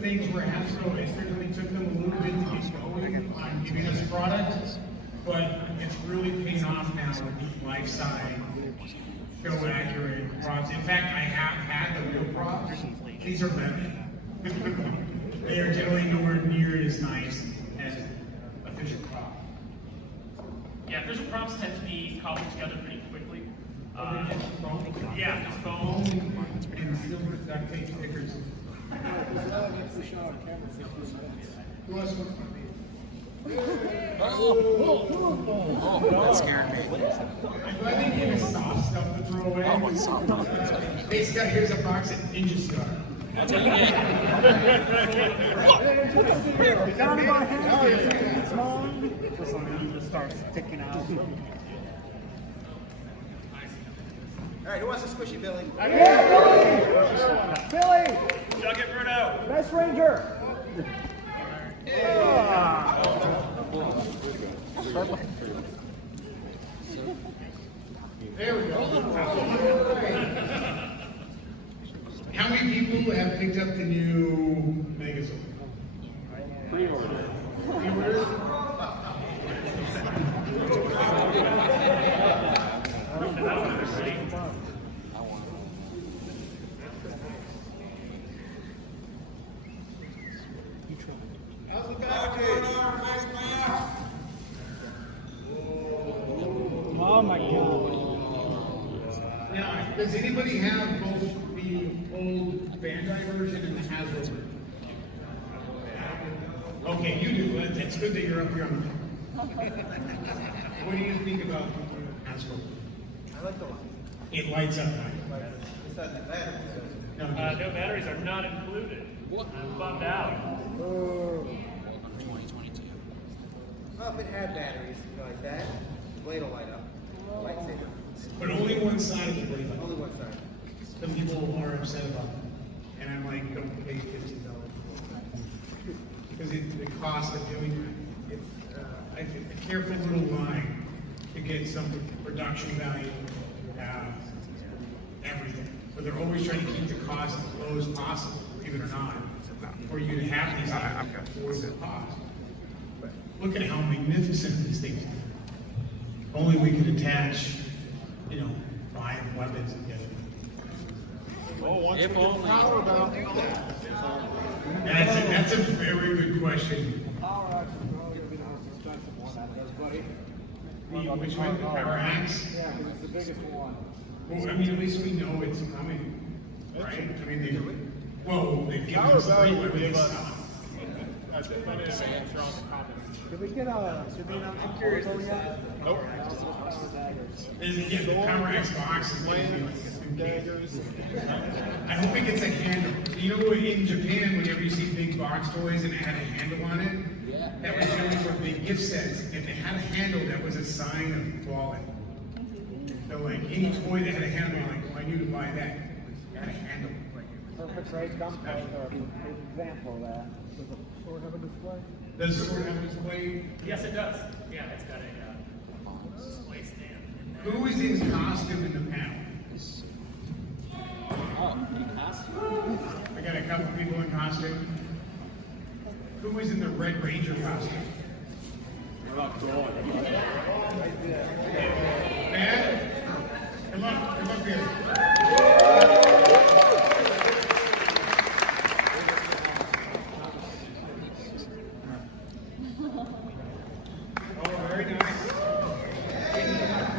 things where Hasbro, it certainly took them a little bit to get going on giving us product, but it's really paying off now with these life-size, show-accurate props. In fact, I have had the real props. These are better. They are generally nowhere near as nice as official props. Yeah, official props tend to be cobbled together pretty quickly. Yeah, just foam. And silver duct tape stickers. Who else wants one? Oh, that scared me. I'm glad they gave us soft stuff to throw away. Oh, what's soft? Here's a box of Ninja Star. That's what you get. Just starts sticking out. All right, who wants a squishy, Billy? Billy! Chuck it, Bruno! Best Ranger! There we go. How many people have picked up the new Megazord? Pre-order. Pre-orders? How's the package? Oh my god. Now, does anybody have both the old Bandai version and the Hasbro version? Okay, you do. That's good that you're up here on the phone. What do you think about Hasbro? I like the one. It lights up. It's not the battery. No, No batteries are not included. I'm bummed out. Welcome to 2022. Well, if it had batteries, like that, the blade will light up. Lightsaber. but only one side of the blade. Only one side. Some people are upset about that. And I'm like, don't pay $15. Because the cost of doing that, it's a careful little line to get some production value, everything. But they're always trying to keep the cost as low as possible, believe it or not, for you to have these for the cost. But look at how magnificent these things are. If only we could attach, 5 weapons together. If only. That's a very good question. Which one? The Power Axe? Yeah, because it's the biggest one. Well, at least we know it's coming, right? They've given us 3 weapons. Did we get a photo yet? Nope. The Power Axe box is daggers. I hope it gets a handle. You know, in Japan, whenever you see big box toys and it had a handle on it, that was really for big gift sets. If it had a handle, that was a sign of quality. So, like any toy that had a handle, you're like, I knew to buy that. It had a handle. Perfect race gunpowder, or an example of that. Does the sword have a display? Does the sword have a display? Yes, it does. Yeah, it's got a display stand in there. Who is in costume in the panel? I got a couple people in costume. Who is in the Red Ranger costume? Man, come up here. Oh, very nice. Can you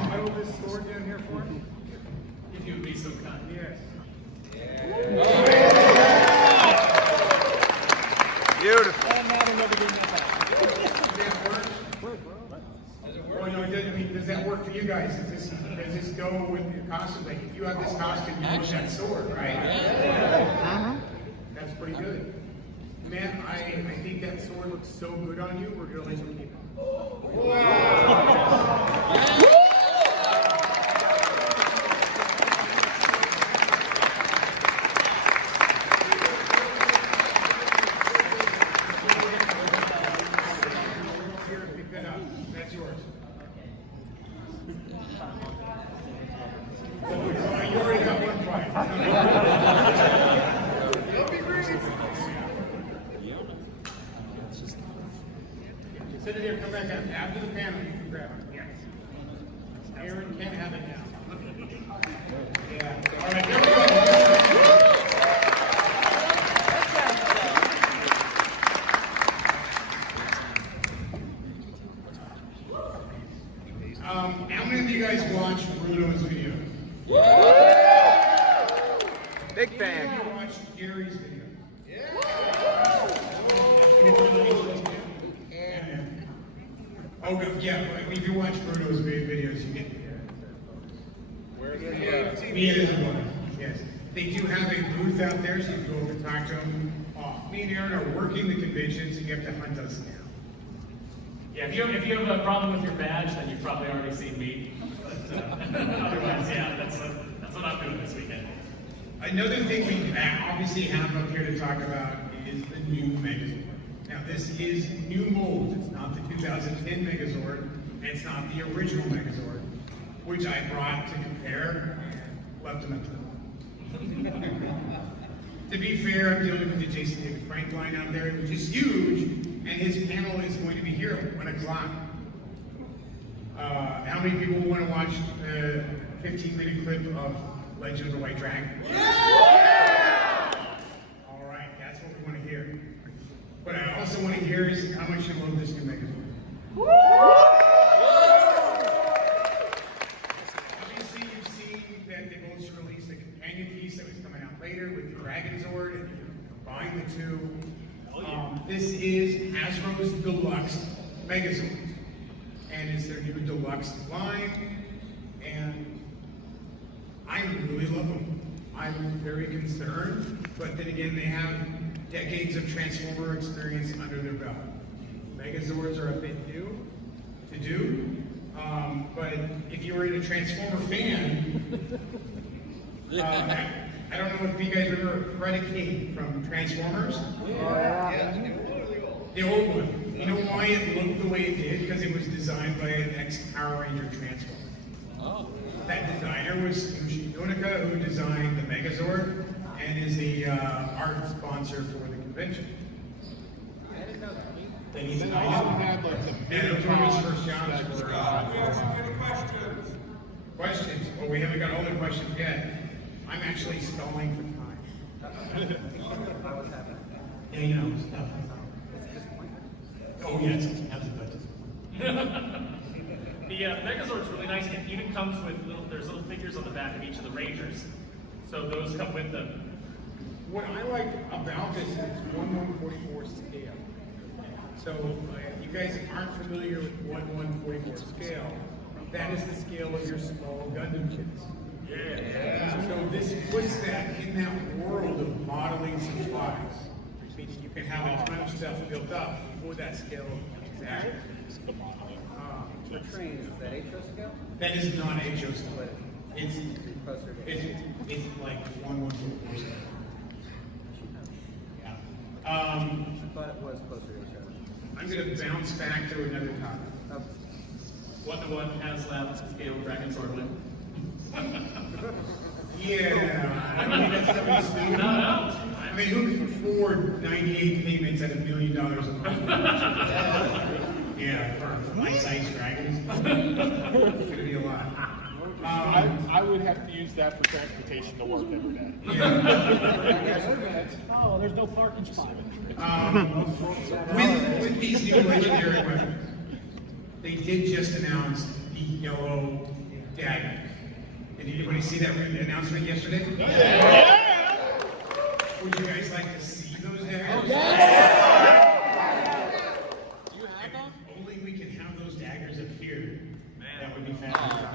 model this sword down here for me? If you would be so kind. Yes. Beautiful. Does that work for you guys? Does this go with your costume? Like, if you have this costume, you want that sword, right? Yeah. That's pretty good. Man, I think that sword looks so good on you, we're going to let you keep it. Here, pick that up. That's yours. You already got one prize. Don't be greedy. Sit it here, come back after the panel, you can grab it. Yes. Aaron can't have it now. Yeah. All right, there we go. How many of you guys watch Bruno's videos? Big How many fan. of you watch Gary's videos? Oh, yeah, if you watch Bruno's videos, you get me as well. Yes. They do have a booth out there, so you can go over and talk to them. Me and Aaron are working the convention, so you have to hunt us now. Yeah, if you have a problem with your badge, then you've probably already seen me. But, otherwise, yeah, that's what I'm doing this weekend. Another thing we obviously have up here to talk about is the new Megazord. Now, this is new mold. It's not the 2010 Megazord, and it's not the original Megazord, which I brought to compare and left them at home. To be fair, I'm dealing with the Jason David Frank line out there, which is huge, and his panel is going to be here at 1 o'clock. How many people want to watch the 15-minute clip of Legend of the White Dragon? Yeah! All right, that's what we want to hear. What I also want to hear is how much you love this new Megazord. Obviously, you've seen that they've also released a companion piece that was coming out later with the Dragonzord, and you combine the two. This is Hasbro's Deluxe Megazord, and it's their new Deluxe line, and I really love them. I'm very concerned, but then again, they have decades of Transformer experience under their belt. Megazords are a bit new to do, but if you were a Transformer fan, I don't know if you guys remember Predicate from Transformers. The old one. You know why it looked the way it did? Because it was designed by an ex-Power Ranger Transformer. That designer was Yuji Nonika, who designed the Megazord and is the art sponsor for the convention. I didn't know that. Then he designed it. And it was one of his first jobs for questions. Well, we haven't got all the questions yet. I'm actually stalling for time. Yeah, you know, stuff. Oh, yeah, it's absolutely. The Megazord's really nice. It even comes with there's little figures on the back of each of the Rangers. So those come with them. What I like about this is it's 1/144 scale. So if you guys aren't familiar with 1/144 scale, that is the scale of your small Gundam kits. Yeah. So this puts that in that world of modeling supplies. Meaning you can have a ton of stuff built up before that scale exactly. The train, is that HO scale? That is not HO scale. It's Closer to it's like 1/144 scale. Yeah. I thought it was closer to HO. I'm going to bounce back to another topic. What has that scale Dragonzord with? Yeah. I mean, that's something stupid. No. I mean, who can afford 98 payments at $1 million a month? Yeah, for life-size dragons. It's going to be a lot. I would have to use that for transportation to work every day. Oh, there's no parking spot. With these new legendary weapons, they did just announce the yellow dagger. Did anybody see that announcement yesterday? Yeah! Would you guys like to see those daggers? Do you have them? If only we can have those daggers appear. That would be fantastic.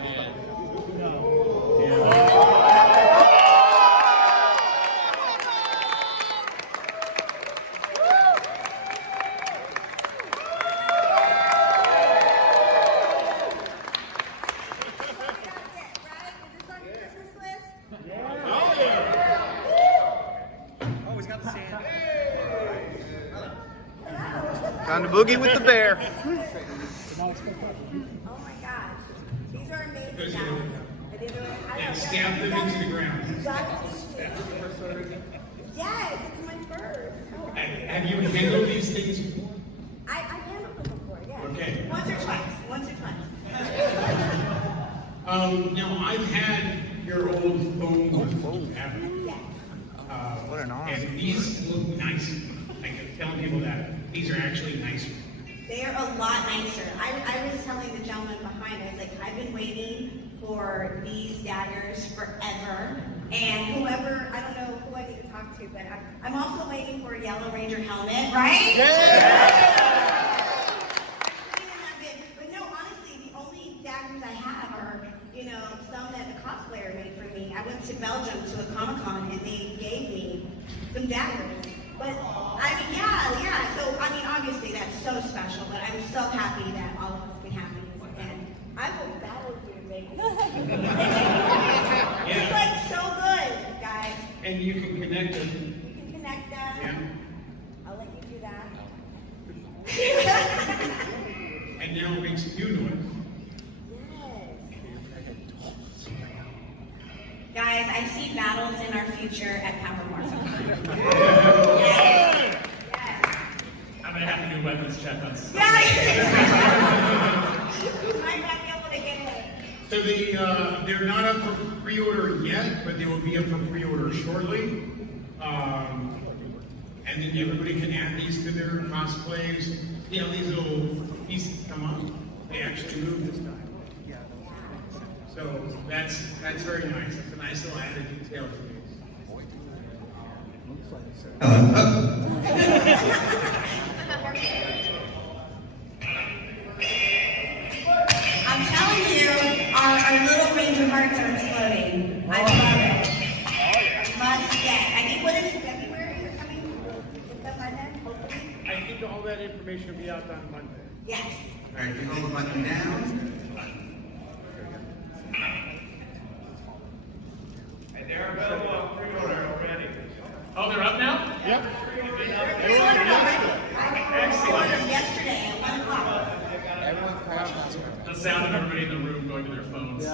Time to boogie with the bear. Oh my gosh. These are amazing guys. And stab them into the ground. Yes, it's my first. Oh. Have you handled these things before? I handled them before, yes. had your old foam fabric. Yes. What an arm. And these look nice. I keep telling people that. These are actually nicer. They are a lot nicer. I was telling the gentleman behind, I was like, I've been waiting for these daggers forever. And whoever, I don't know who I need to talk to, but I'm also waiting for a Yellow Ranger helmet, right? Yeah! But no, honestly, the only daggers I have are, some that the cosplayer made for me. I went to Belgium to a Comic-Con and they gave me some daggers. But, yeah. So, obviously that's so special, but I'm so happy that all of us can have these. And I will battle you, baby. It's like so good, guys. And you can connect them. You can connect them. Yeah. I'll let you do that. And now it makes a new noise. Guys, I see battles in our future at Power Morphin. Yes. I'm gonna have to do weapons check on stuff. Yeah. Might not be able to get it. So they're not up for pre-order yet, but they will be up for pre-order shortly. And then everybody can add these to their cosplays. These little pieces come up. They actually move this time. So that's very nice. It's a nice little added detail to these. I'm telling you, our little Ranger hearts are exploding. I love it. Must get. I think, what is it, February you're coming with them by then, hopefully? I think all that information will be out on Monday. Yes. All right, you hold the button down. And they're available on pre-order already. Oh, they're up now? Yep. They ordered already. I ordered yesterday at 1 o'clock. The sound of everybody in the room going to their phones. I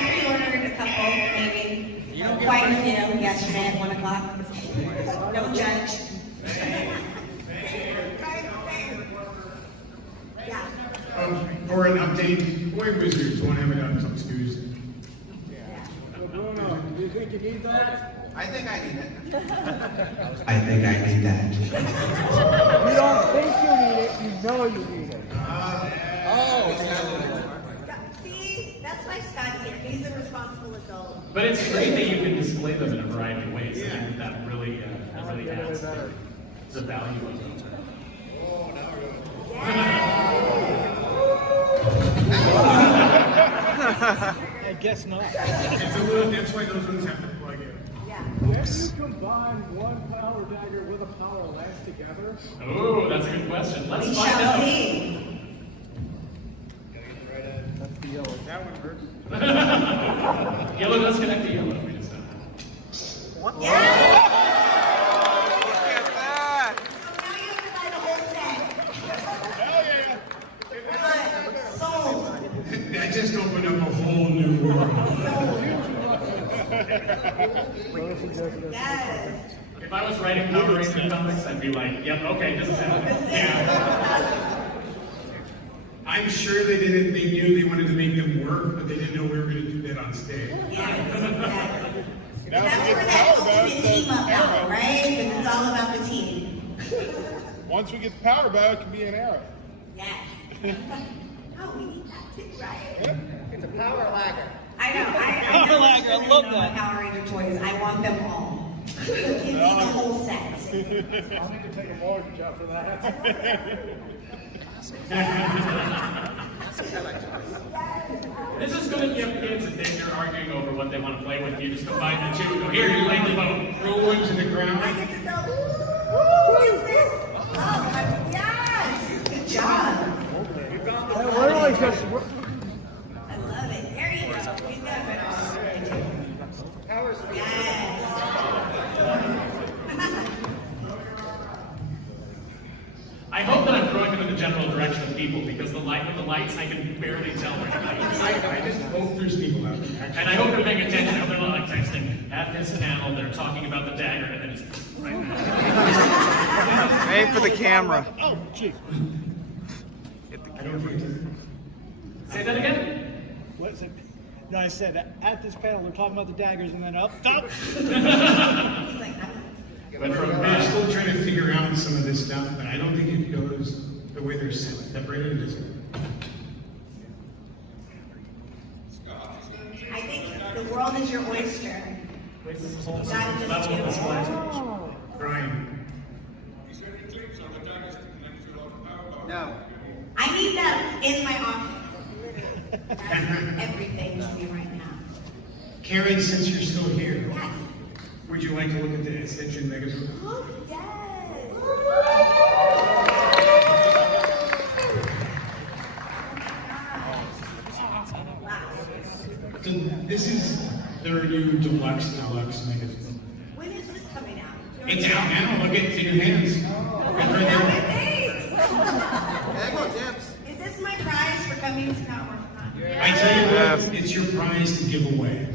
pre-ordered a couple, maybe quite a few yesterday at 1 o'clock. Don't judge. Yeah. For an update, Toy Wizards won't have it out until Tuesday. So Bruno, do you think you need that? I think I need it. I think I need that. You don't think you need it, you know you need it. See, that's why Scott's here. He's a responsible adult. But it's great that you can display them in a variety of ways. I think that really adds to the value of them. I guess not. It's a little, that's why those ones have to plug in. Yeah. Can you combine one power dagger with a power lance together? Oh, that's a good question. Let's We find shall out. see. That's the yellow. That one hurts. Yellow does connect to yellow. We just don't know. Yeah! Look at that! So now you have to buy the whole set. Hell yeah. Good. Sold. That just opened up a whole new world. Yes. If I was writing Power Ranger comics, I'd be like, yep, okay, this is happening. Yeah. I'm sure they didn't. They knew they wanted to make them work, but they didn't know we were going to do that on stage. Yes. And that's where that ultimate team up now, right? Because it's all about the team. Once we get the power bow, it can be an arrow. Yes. Oh, we need that too, right? It's a power lagger. I know. I Power Lagger, I love that. Power Ranger toys. I want them all. Give me the whole set. I'll need to take a mortgage out for that. This is good if you have kids and then you're arguing over what they want to play with. You just combine the two. Go, here, you lay the boat. Throw one to the ground. I get to go, who is this? Oh, yes. Good job. We're only just. I love it. There you go. He's got a better one. Power speed. Yes. I hope that I'm throwing them in the general direction of people because the light with the lights, I can barely tell where the lights. I just hope there's people out there. And I hope they're paying attention. I hope they're not like texting at this panel. They're talking about the dagger and then just right now. Aim for the camera. Oh, jeez. Hit the I don't camera. think Say that again? What's it? No, I said at this panel they're talking about the daggers and then up, stop. He's like, But I'm still trying to figure out some of this stuff, but I don't think it goes the way they're separated. I think the world is your oyster. Wait, this is whole You gotta just level do of it. displays. Brian. No. I need that in my office. That's everything to me right now. Karen, since you're still here, Yes. would you like to look at the Ascension Megazord? Oh, yes. So this is their new deluxe Megazord. When is this coming out? It's out now. Look at it in your hands. It's right there. Thanks. There you go, Dibs. Is this my prize for coming to Mount Worth? I tell you what, it's your prize to give away.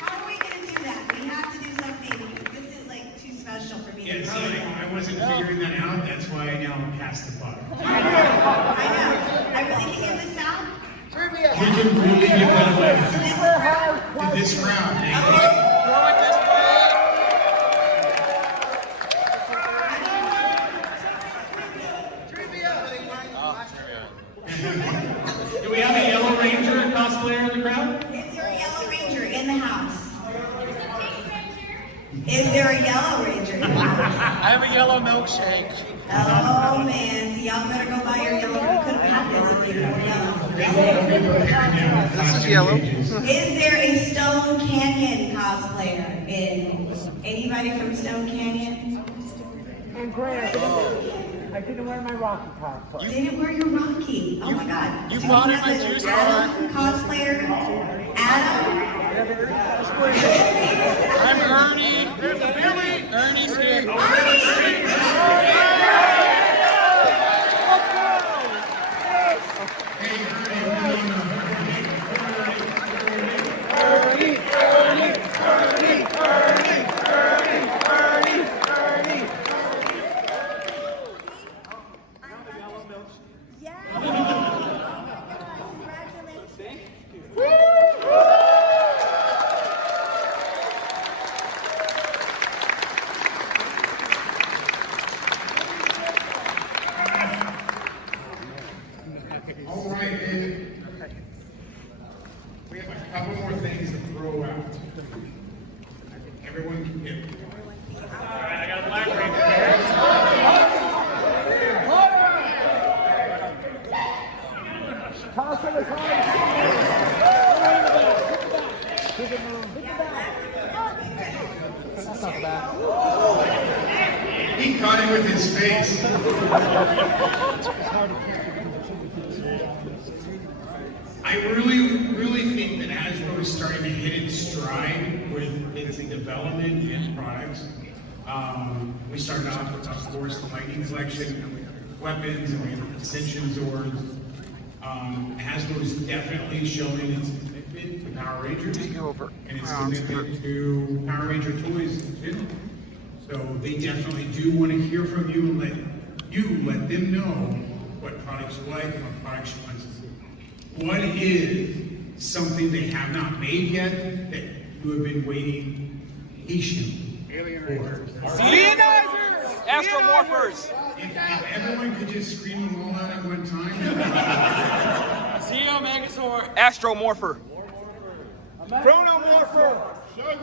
How are we going to do that? We have to do something. This is like too special for me Yeah, to see, throw it. I wasn't figuring that out. That's why I now pass the buck. I know. I really can give this out? We can really give that away. So this is In this round, okay. Do we have a Yellow Ranger cosplayer in the crowd? Is there a Yellow Ranger in the house? Is there a Yellow Ranger in the house? I have a yellow milkshake. Oh man, so y'all better go buy your yellow. You couldn't have this if you were yellow. This is yellow. Is there a Stone Canyon cosplayer in? Anybody from Stone Canyon? And Grant, I didn't wear my Rocky top. You didn't wear your Rocky. Oh my God. you Do bought we it have my an juice Adam cosplayer? Adam? I'm Ernie. Ernie's here. All right, and we have a couple more things to throw out. Everyone can get. Alright, I got a Black Ranger Toss it as high as you can. That's not bad. He caught it with his face. I really think that Hasbro is starting to hit its stride with its development and products. We started off with, of course, the Lightning Collection, and we have weapons, and we have Ascension Zords. Hasbro is definitely showing its commitment to Power Rangers, and its commitment to Power Ranger toys in general. So they definitely do want to hear from you and let them know what products you like and what products you want to see. What is something they have not made yet that you have been waiting patiently for? Astromorphers. If everyone could just scream them all out at one time. Zeo Megazord. Astromorpher. Chronomorpher.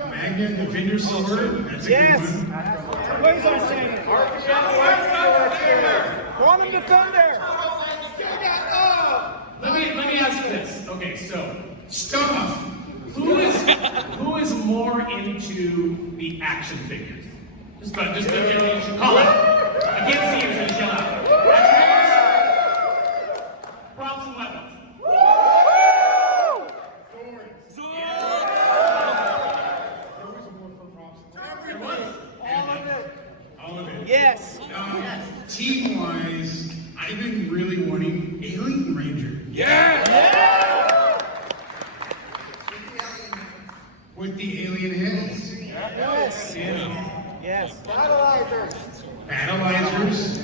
Magna Defender Sword, that's a Yes. good one. Quasar Samuel. Quantum Defender. Let me ask you this. Okay, so Stuff. who is more into the action figures? Just call out. I can't see you, so just yell out. Action figures? Props and weapons. All of it. Yes. Team-wise, I've been really wanting Alien Ranger. With the alien heads. Yes. Yeah. Yes. Battleizers,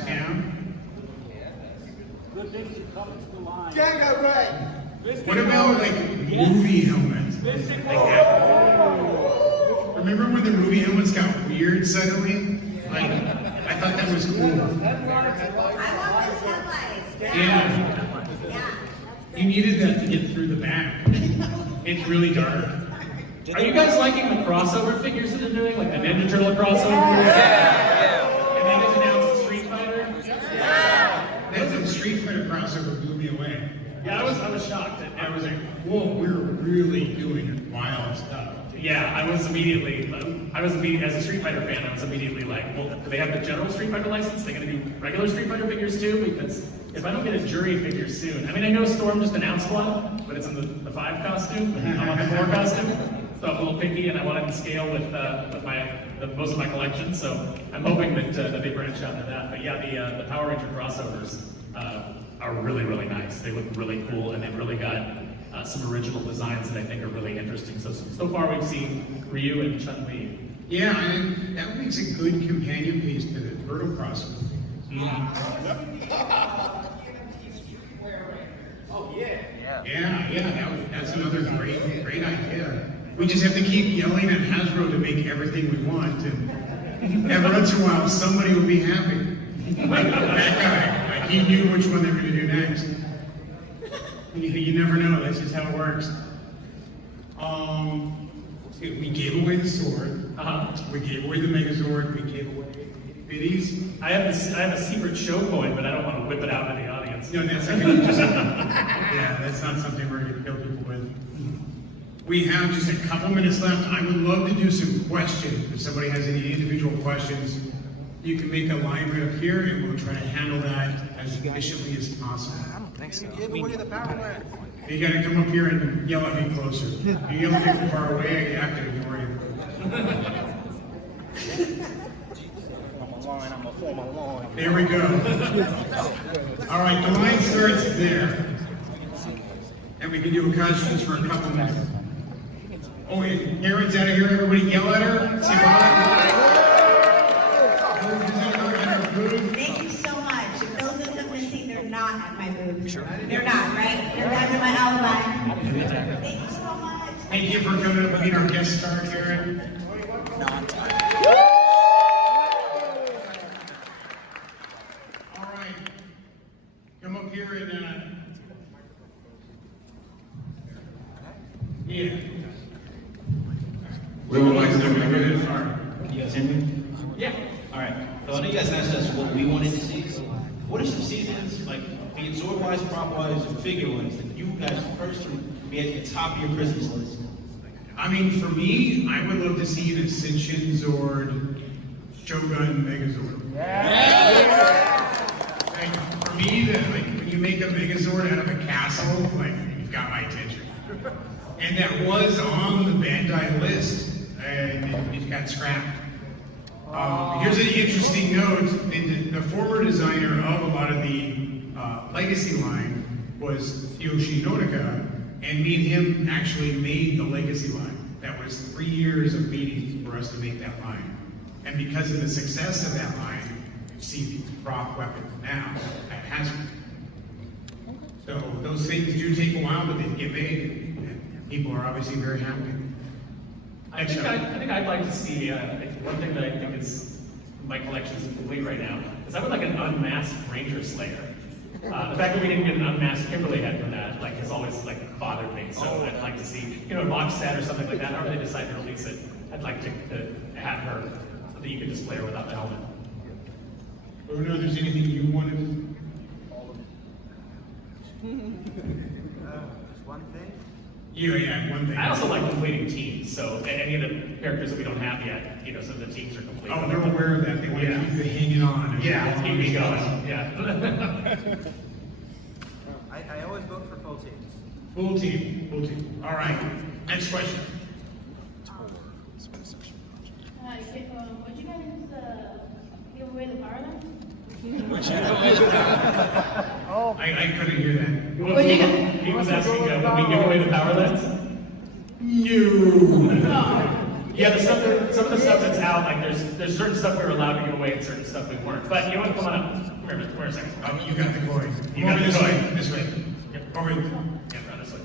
yeah. Good things Gang got right. What about like movie helmets? Like that? Remember when the movie helmets got weird suddenly? Like, I thought that was cool. I love those headlights. Yeah. Yeah. You needed that to get through the back. It's really dark. Are you guys liking the crossover figures that they're doing? Like the Ninja Turtle crossover? Yeah. And they just announced Street Fighter? That Street Fighter crossover blew me away. Yeah, I was shocked. I was like, whoa, we're really doing wild stuff. Yeah, as a Street Fighter fan, I was immediately like, well, do they have the general Street Fighter license? They're gonna do regular Street Fighter figures too? Because if I don't get a jury figure soon, I mean, I know Storm just announced one, but it's in the 5 costume. I want the 4 costume. So I'm a little picky, and I wanted to scale with most of my collection. So I'm hoping that they branch out into that. But yeah, the Power Ranger crossovers are really, really nice. They look really cool, and they've really got some original designs that I think are really interesting. So far we've seen Ryu and Chun-Li. Yeah, and that makes a good companion piece to the Turtle crossover. Oh yeah. Yeah, that's another great idea. We just have to keep yelling at Hasbro to make everything we want, and every once in a while somebody will be happy. Like that guy, like he knew which one they were going to do next. You never know. That's just how it works. We gave away the sword. We gave away the Megazord. We gave away biddies. I have a secret show coin, but I don't want to whip it out in the audience. No, that's not going to yeah, that's not something we're going to kill people with. We have just a couple minutes left. I would love to do some questions. If somebody has any individual questions, you can make a line right up here, and we'll try to handle that as efficiently as possible. I don't think so. You got to come up here and yell at me closer. If you yell at me from far away, I have to ignore you. There we go. All right, the line starts there. And we can do questions for a couple minutes. Oh, and Erin's out of here. Everybody yell at her. Say bye. Thank you so much. If those end up missing, they're not at my booth. Sure. They're not, right? They're back at my alibi. Thank you so much. Thank you for coming up and being our guest star, Erin. All right. Come up here and yeah. You guys hear me? Yeah. All right. So I know you guys asked us what we wanted to see. What are some seasons, like, be it sword-wise, prop-wise, or figure-wise, that you guys personally would be at the top of your Christmas list? I mean, for me, I would love to see an Ascension Zord, Shogun Megazord. Like, for me, when you make a Megazord out of a castle, like, you've got my attention. And that was on the Bandai list, and it got scrapped. Here's an interesting note. The former designer of a lot of the Legacy line was Yoshi Nodoka, and me and him actually made the Legacy line. That was 3 years of meetings for us to make that line. And because of the success of that line, you see these prop weapons now at Hasbro. So those things do take a while, but they get made. People are obviously very happy. I think I'd like to see one thing that I think is my collection is incomplete right now is I would like an unmasked Ranger Slayer. The fact that we didn't get an unmasked Kimberly head from that has always bothered me. So I'd like to see a box set or something like that. However they decide to release it, I'd like to have her so that you can display her without the helmet. I don't know if there's anything you wanted. Just one thing. Yeah, one thing. I also like completing teams. So any of the characters that we don't have yet, so the teams are complete. Oh, they're aware of that. They want to keep you hanging on. Yeah, keep me going. Yeah. I always vote for full teams. Full team. All right. Next question. Would you guys give away the power line? I couldn't hear that. He was asking, would we give away the power lens? No. Yeah, some of the stuff that's out, there's certain stuff we were allowed to give away and certain stuff we weren't. But you want to come on up? Wait a second. You got the coin. You got the this coin. way. This way. Yep. Over. Yeah, around this way.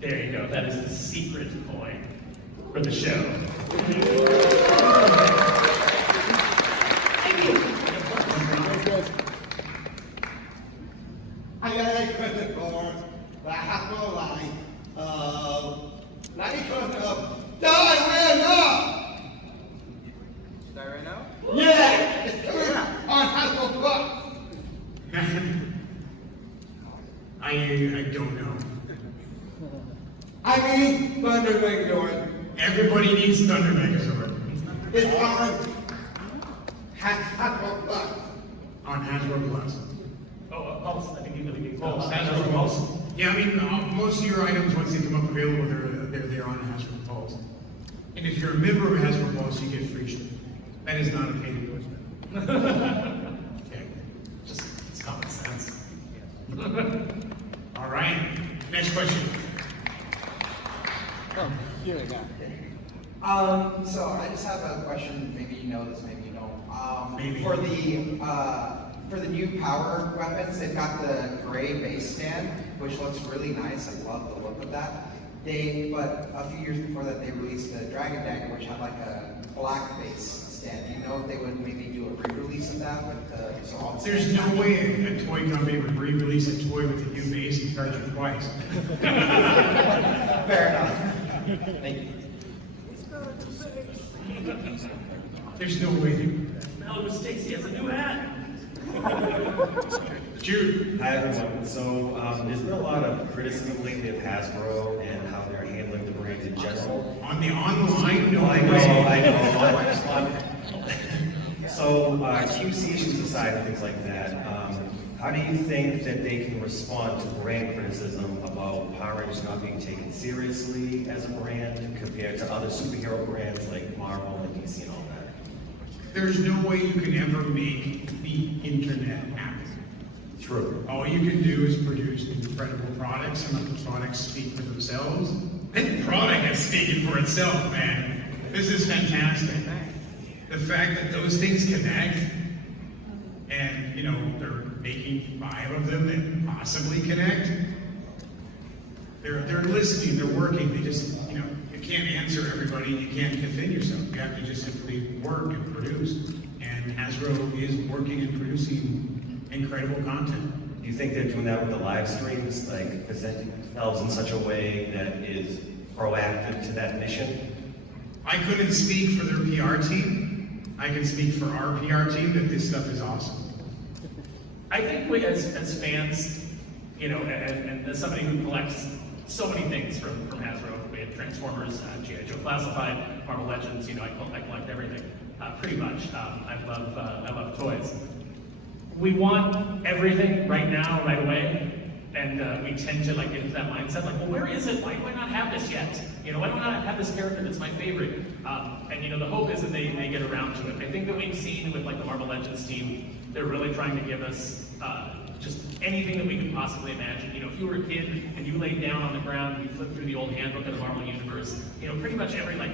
There you go. That is the secret coin for the show. I couldn't afford, but I have to lie. Like it could die right now. Die right now? Yeah, it's coming on Hasbro Plus. I don't know. I mean, Thunder Megazord. Everybody needs Thunder Megazord. It's on Hasbro Plus. On Hasbro Plus. Oh, Pulse. I think you really need Pulse. Hasbro Pulse. Yeah, I mean, most of your items, once they come up available, they're there on Hasbro Pulse. And if you're a member of Hasbro Pulse, you get free shipping. That is not a paid endorsement. Okay. Just it's common sense. All right. Next question. Oh, here we go. So I just have a question. Maybe you know this, maybe you don't. Maybe. For the new power weapons, they've got the gray base stand, which looks really nice. I love the look of that. But a few years before that, they released the Dragon Dagger, which had like a black base stand. Do you know if they would maybe do a re-release of that with the? There's no way a toy company would re-release a toy with a new base and charge you twice. Fair enough. Thank you. There's no way. Malibu Stacy has a new hat. Jude. Hi everyone. So there's been a lot of criticism lately of Hasbro and how they're handling the brand in general. On the online? No, I know. So QC issues aside and things like that, how do you think that they can respond to brand criticism about Power Rangers not being taken seriously as a brand compared to other superhero brands like Marvel and DC and all that? There's no way you can ever make the internet happen. True. All you can do is produce incredible products and let the products speak for themselves. This product is speaking for itself, man. This is fantastic. The fact that those things connect, and you know, they're making 5 of them that possibly connect. They're listening, they're working, they just, you know, you can't answer everybody, you can't defend yourself. You have to just simply work and produce. And Hasbro is working and producing incredible content. Do you think they're doing that with the live streams, like presenting themselves in such a way that is proactive to that mission? I couldn't speak for their PR team. I can speak for our PR team that this stuff is awesome. I think we, as fans, you know, and as somebody who collects so many things from Hasbro, we have Transformers, G.I. Joe Classified, Marvel Legends, you know, I collect everything, pretty much. I love toys. We want everything right now, right away, and we tend to like get into that mindset, like, well, where is it? Why do I not have this yet? You know, why do I not have this character that's my favorite? And you know, the hope is that they get around to it. I think that we've seen with like the Marvel Legends team, they're really trying to give us just anything that we could possibly imagine. You know, if you were a kid and you laid down on the ground and you flipped through the old handbook of the Marvel Universe, you know, pretty much every, like,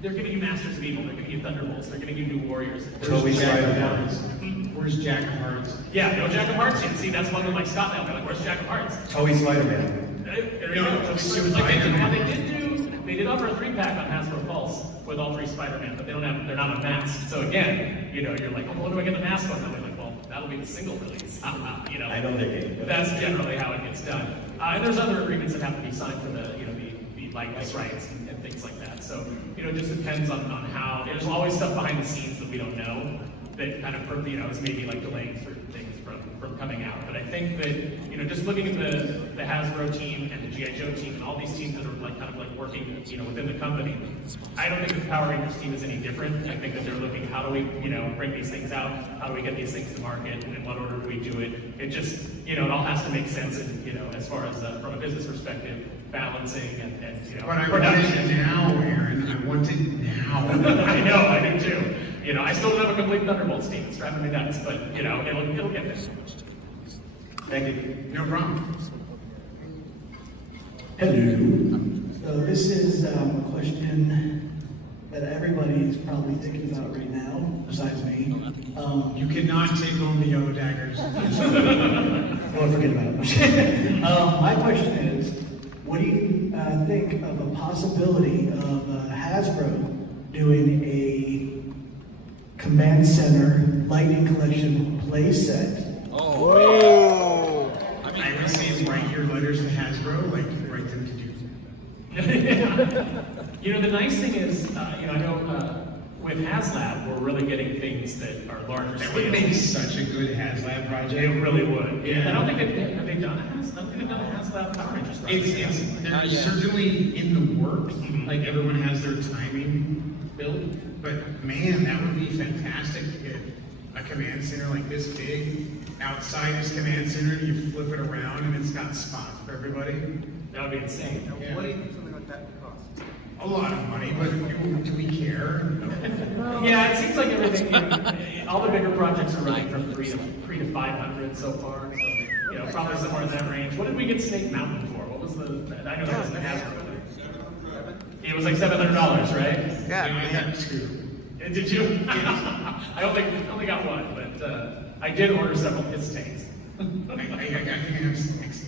they're giving you Masters of Evil, they're giving you Thunderbolts, they're giving you New Warriors. Where's Jack of Hearts? Where's Jack of Hearts? Yeah, no Jack of Hearts yet. See, that's one with like Scott now. Like, where's Jack of Hearts? Toby Spider-Man. They did offer a 3-pack on Hasbro Pulse with all 3 Spider-Man, but they're not unmasked. So again, you know, you're like, well, what do I get the mask on? And they're like, well, that'll be the single release. You know, I know they're getting it. That's generally how it gets done. And there's other agreements that have to be signed for the, you know, the likeness rights and things like that. So, you know, it just depends on how. There's always stuff behind the scenes that we don't know that kind of, you know, is maybe like delaying certain things from coming out. But I think that, you know, just looking at the Hasbro team and the G.I. Joe team and all these teams that are like kind of like working, you know, within the company, I don't think the Power Rangers team is any different. I think that they're looking, how do we, you know, bring these things out? How do we get these things to market? And in what order do we do it? It just, you know, it all has to make sense, and you know, as far as from a business perspective, balancing and you know, but I production. want it now, Aaron. I want it now. I know, I do too. You know, I still don't have a complete Thunderbolts team. It's driving me nuts, but you know, it'll get there. Thank you. No problem. Hello. So this is a question that everybody everybody is probably thinking about right now, besides me. You cannot take home the yellow daggers. Well, forget about it. My question is, what do you think of a possibility of Hasbro doing a Command Center Lightning Collection play set? Oh! I would say write your letters to Hasbro, like write them to do. You know, the nice thing is, I know with HasLab, we're really getting things that are larger That scale. would make such a good HasLab project. It really would. Yeah. I don't think have they done a HasLab? I don't think they've done a HasLab Power Rangers project. They're certainly in the works. Like everyone has their timing built, but man, that would be fantastic to get a command center like this big. Outside this command center, you flip it around and it's got spots for everybody. That would be insane. Yeah. What do you think something like that would cost? A lot of money, but do we care? Yeah, it seems like everything, all the bigger projects are running from 3 to 500 so far. So, probably somewhere in that range. What did we get Snake Mountain for? What was I know that was the Hasbro. It was like $700, right? Yeah, I got 2. Did you? I only got 1, but I did order several his tanks. I think I have 6.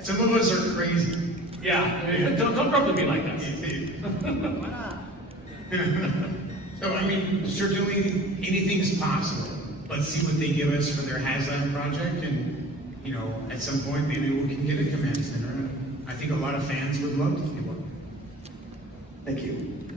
Some of us are crazy. Yeah, don't probably be like that. So, I mean, certainly anything's possible. Let's see what they give us for their HasLab project, and, at some point, maybe we can get a command center. I think a lot of fans would love to see one. Thank you.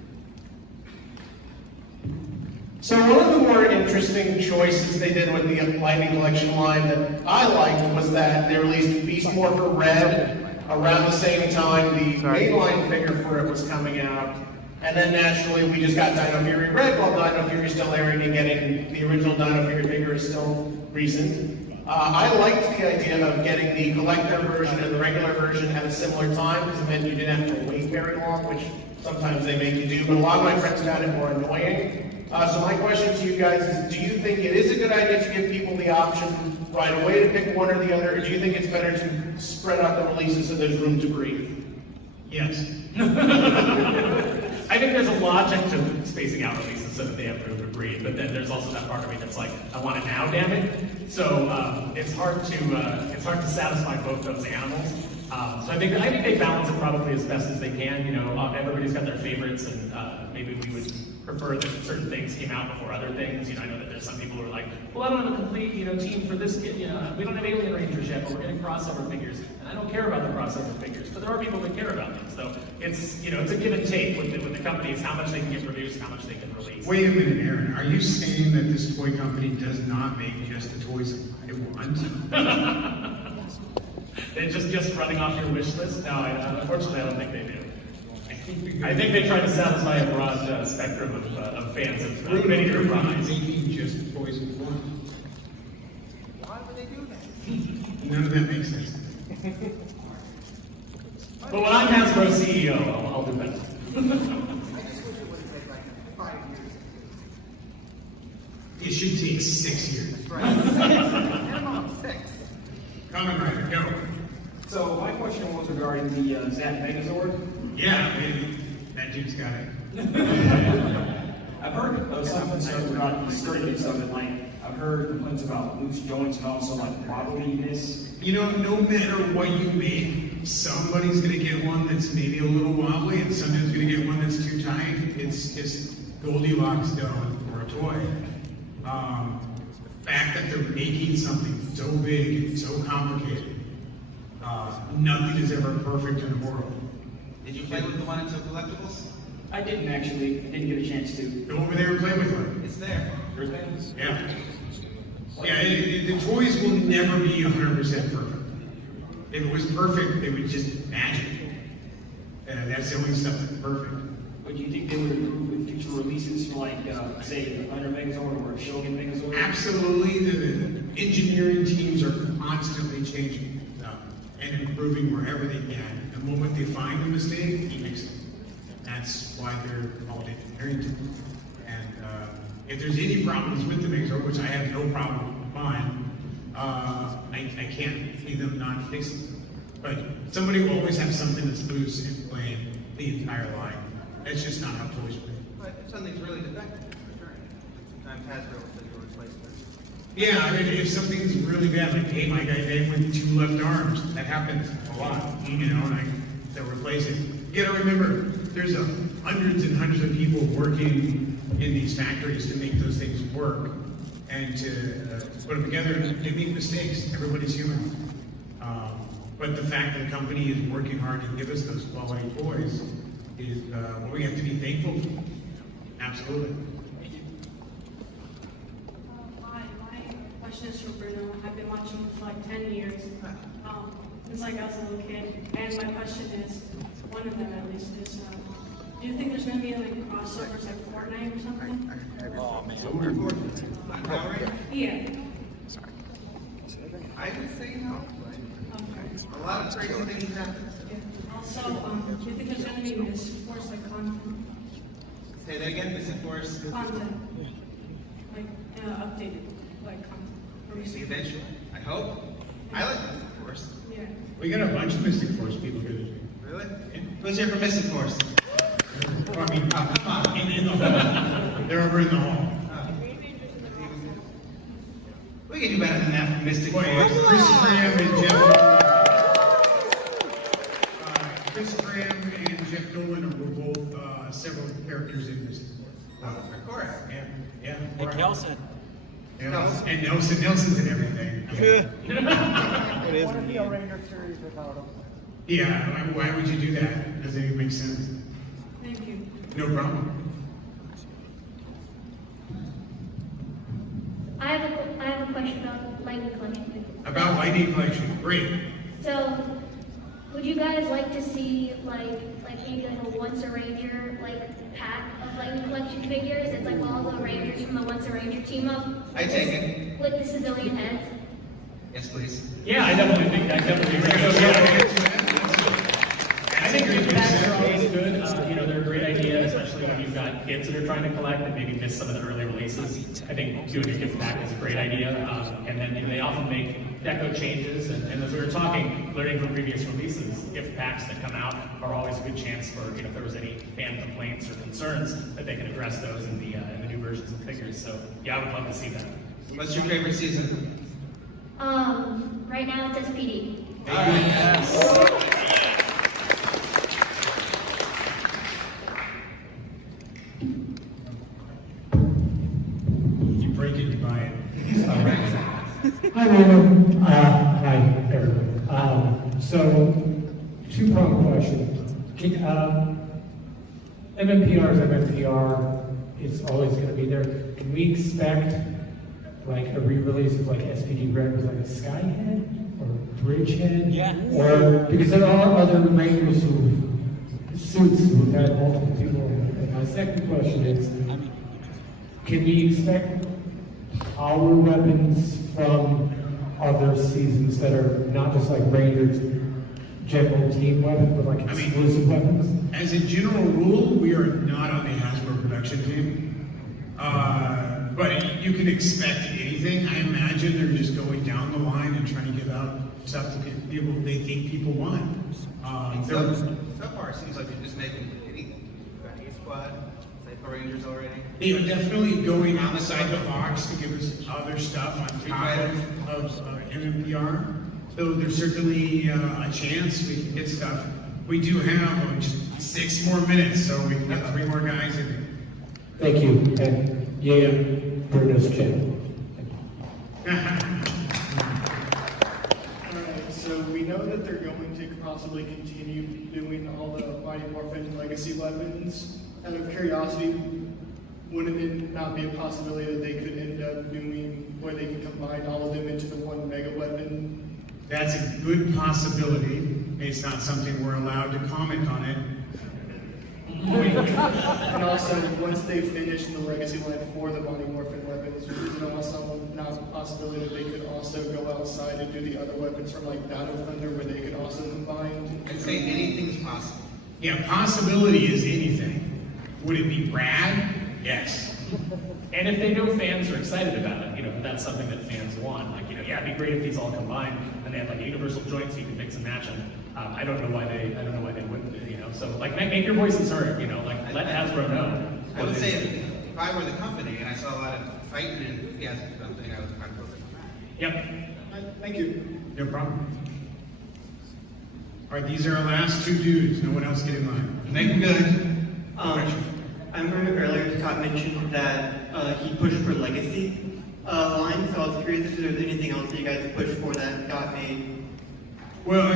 So one of the more interesting choices they did with the Lightning Collection line that I liked was that they released Beast Morpher Red around the same time the mainline figure for it was coming out. And then naturally we just got Dino Fury Red while Dino Fury is still airing and getting the original Dino Fury figure is still recent. I liked the idea of getting the collector version and the regular version at a similar time because it meant you didn't have to wait very long, which sometimes they make you do, but a lot of my friends found it more annoying. So my question to you guys is, do you think it is a good idea to give people the option right away to pick one or the other, or do you think it's better to spread out the releases so there's room to breathe? Yes. I think there's a logic to spacing out releases so that they have room to breathe, but then there's also that part of me that's like, I want it now, damn it. So it's hard to satisfy both those animals. So I think they balance it probably as best as they can. Everybody's got their favorites, and maybe we would prefer that certain things came out before other things. I know that there's some people who are like, well, I don't have a complete team for this. We don't have Alien Rangers yet, but we're getting crossover figures, and I don't care about the crossover figures. But there are people that care about them. So it's it's a give and take with the companies, how much they can get produced, how much they can release. Wait a minute, Aaron. Are you saying that this toy company does not make just the toys it wants? They're just running off your wish list? No, unfortunately, I don't think they do. I think they try to satisfy a broad spectrum of fans of many different products. Making just toys we want. Why would they do that? None of that makes sense. But when I'm Hasbro CEO, I'll do better. I just wish it would take like 5 years. It should take 6 years. That's right. Minimum 6. Kamen Rider, go. So my question was regarding the Zap Megazord. Yeah, baby. That dude's got it. I've heard of some concerns about the sturdiness of it. Like I've heard complaints about loose joints and also like wobbliness. No matter what you make, somebody's gonna get one that's maybe a little wobbly, and somebody's gonna get one that's too tight. It's just Goldilocks done for a toy. The fact that they're making something so big and so complicated, nothing is ever perfect in the world. Did you play with the one in Toy Collectibles? I didn't actually. I didn't get a chance to. Go over there and play with her. It's there. Your things? Yeah. Yeah, the toys will never be 100% perfect. If it was perfect, it would just magic. That's the only stuff that's perfect. But do you think they would improve with future releases for, like, say, the Thunder Megazord or a Shogun Megazord? Absolutely. The engineering teams are constantly changing and improving wherever they can. The moment they find a mistake, he fixes it. That's why they're called engineering teams. And if there's any problems with the Megazord, which I have no problem with mine, I can't see them not fixing it. But somebody will always have something that's loose and playing the entire line. That's just not how toys work. But if something's really defective, it's return it. Sometimes Hasbro will send you a replacement. Yeah, I mean, if something's really bad, like, hey, my guy died with 2 left arms, that happens a lot, you know, and they'll replace it. You gotta remember, there's hundreds and hundreds of people working in these factories to make those things work and to put them together. They make mistakes. Everybody's human. But the fact that the company is working hard to give us those quality toys is what we have to be thankful for. Absolutely. Hi, my question is for Bruno. I've been watching for like 10 years, since like I was a little kid. And my question is, one of them at least is, do you think there's going to be like crossovers like Fortnite or something? Oh, man. Yeah. I would say no. A lot of crazy things happen. Also, do you think there's going to be Miss-Force like content? Say that again, Miss-Force. Content. Like, updated, like content. Maybe eventually. I hope. I like Miss-Force. Yeah. We got a bunch of Mystic Force people here today. Really? Yeah. Who's here for Miss-Force? I mean, come on, in the hall. They're over in the hall. We can do better than that for Mystic Boy, Force. Chris Graham and Jeff. Chris Graham and Jeff Dolan were both several characters in this. Of course. Yeah. And Nelson. Yeah. And Nelson's in everything. It is. What if the Ranger series without them? Yeah, why would you do that? Doesn't even make sense. Thank you. No problem. I have a question about lightning collection. About lightning collection, great. So, would you guys like to see like maybe like a Once a Ranger like pack of lightning collection figures? It's like all the Rangers from the Once a Ranger team up. I take it. With the civilian heads. Yes, please. Yeah, I definitely think I think gift packs are always good. You know, they're a great idea, especially when you've got kids that are trying to collect and maybe miss some of the early releases. I think doing a gift pack is a great idea. And then they often make deco changes. And as we were talking, learning from previous releases, gift packs that come out are always a good chance for, you know, if there was any fan complaints or concerns, that they can address those in the new versions of figures. So yeah, I would love to see that. What's your favorite season? Right now it's SPD. All right. Yes. You break it, you buy it. Hi, Noah. Hi, everyone. So, two-pronged question. MMPR is MMPR. It's always going to be there. Can we expect like a re-release of like SPD Red with like a Skyhead or Bridgehead? Yeah. Or because there are other Rangers suits who've had multiple people. And my second question is, can we expect power weapons from other seasons that are not just like Rangers general team weapons, but like exclusive weapons? As a general rule, we are not on the Hasbro production team. But you can expect anything. I imagine they're just going down the line and trying to give out stuff to people they think people want. So far, it seems like you're just making anything. Got A Squad, Cyber Rangers already. They are definitely going outside the box to give us other stuff on top of MMPR. So there's certainly a chance we can get stuff. We do have just 6 more minutes, so we can get 3 more guys in. Thank you. And yeah, Bruno's channel. Alright, so we know that they're going to possibly continue doing all the Mighty Morphin legacy weapons. Out of curiosity, wouldn't it not be a possibility that they could end up doing where they can combine all of them into the one mega weapon? That's a good possibility. It's not something we're allowed to comment on it. And also, once they finish the legacy line for the Mighty Morphin weapons, is it also not a possibility that they could also go outside and do the other weapons from like Battle Thunder where they could also combine? I'd say anything's possible. Yeah, possibility is anything. Would it be rad? Yes. And if they know fans are excited about it, you know, that's something that fans want. Like, you know, yeah, it'd be great if these all combined and they have like universal joints you can mix and match them. I don't know why they wouldn't, you know. So like make your voices heard, you know, like let Hasbro know. I would say if I were the company and I saw a lot of fighting and enthusiasm for something, I would try to focus on that. Yep. Thank you. No problem. All right, these are our last two dudes. No one else get in line. Make them good. I remember earlier Scott mentioned that he pushed for legacy line, so I was curious if there was anything else that you guys pushed for that got made. Well,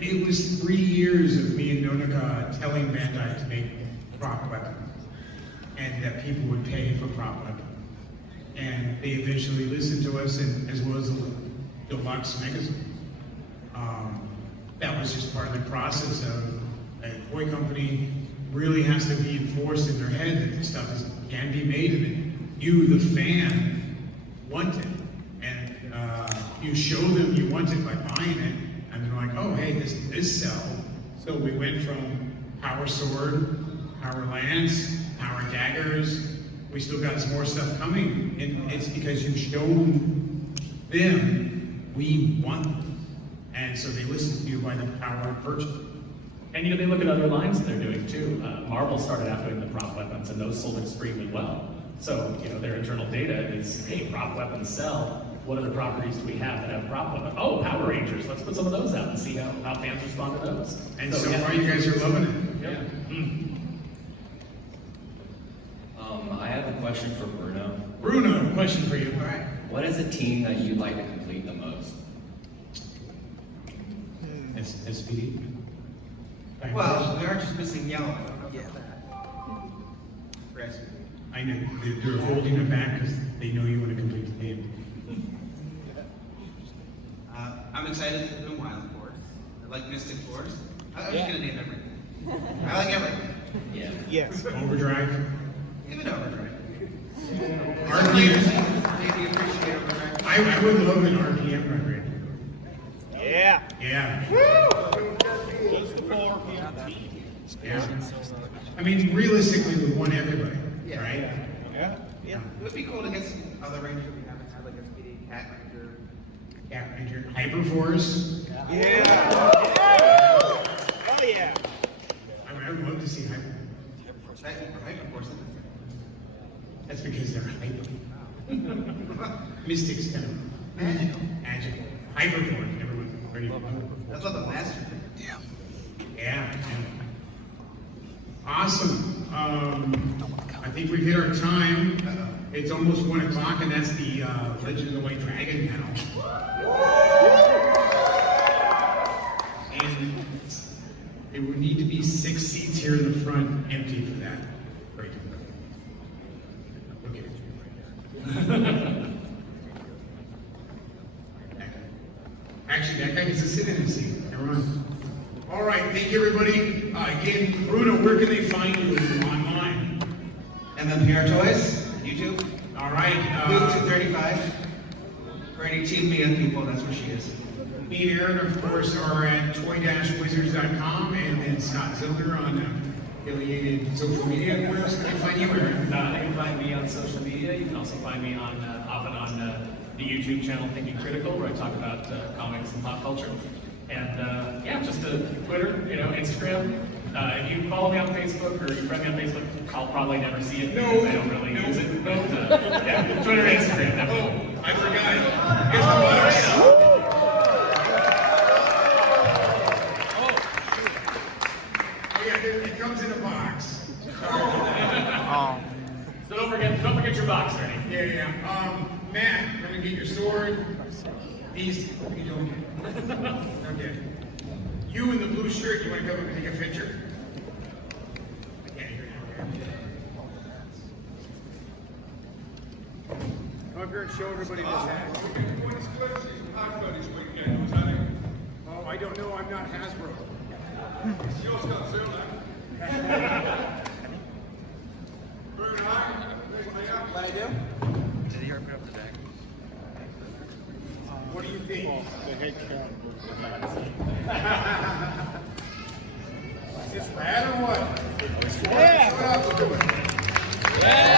it was 3 years of me and Nonaga telling Bandai to make prop weapons, and that people would pay for prop weapons. And they eventually listened to us, and as well as the deluxe magazine. That was just part of the process of a toy company really has to be enforced in their head that this stuff can be made, and that you, the fan, want it. And you show them you want it by buying it, and they're like, oh, hey, this sell. So we went from Power Sword, Power Lance, Power Daggers. We still got some more stuff coming, and it's because you showed them we want them. And so they listen to you by the power of purchase. And they look at other lines that they're doing too. Marvel started out doing the prop weapons, and those sold extremely well. So their internal data is, hey, prop weapons sell. What other properties do we have that have prop weapons? Oh, Power Rangers. Let's put some of those out and see how fans respond to those. And so far, you guys are loving it. Yeah. I have a question for Bruno. Bruno, question for you. All right. What is a team that you'd like to complete the most? SPD. Well, we are just missing yellow. I don't know about that. I know they're holding it back because they know you want to complete the game. I'm excited to do Wild Force. I like Mystic Force. I'm just gonna name everything. I like everything. Yeah. Yes. Overdrive. Even Overdrive. RPM. Maybe appreciate Overdrive. I would love an RPM run rate. Yeah. Yeah. Yeah. I mean, realistically, we want everybody, Yeah. right? Yeah. Yeah. It would be cool to get some other rangers that we haven't had, like SPD, Cat Ranger. Cat Ranger, Hyperforce. Yeah. Oh yeah. I would love to see Hyperforce. Hyperforce. That's because they're hyper. Mystic's kind of magical. Hyperforce, everyone's ready. That's like a master. Yeah. Awesome. I think we've hit our time. It's almost 1 o'clock, and that's the Legend of the White Dragon now. And it would need to be 6 seats here in the front, empty for that. Right. Okay. Actually, that guy gets to sit in his seat. Never mind. All right, thank you, everybody. Again, Bruno, where can they find you online? MMPRToys, YouTube. All right. Booth 235. For any Team Mia people, that's where she is. Me and Aaron, of course, are at toy-wizards.com, and then Scott Zilder on affiliated social media. Where else can they find you, Aaron? You can find me on social media. You can also find me often on the YouTube channel Thinking Critical, where I talk about comics and pop culture. And yeah, just Twitter, Instagram. If you follow me on Facebook or you friend me on Facebook, I'll probably never see it because I don't really use it. But yeah, Twitter and Instagram. Definitely. I forgot. Here's the box. Oh yeah, it comes in a box. So don't forget your box, ready? Yeah. Matt, we're gonna get your sword. These, you don't get. Okay. You in the blue shirt, you want to come up and take a picture? I can't hear you. Come up here and show everybody this hat. Oh, I don't know. I'm not Hasbro. What I do? Did he open up the deck? What do you think? The head count. Is this rad or what? Yeah. What else are we doing? Yeah.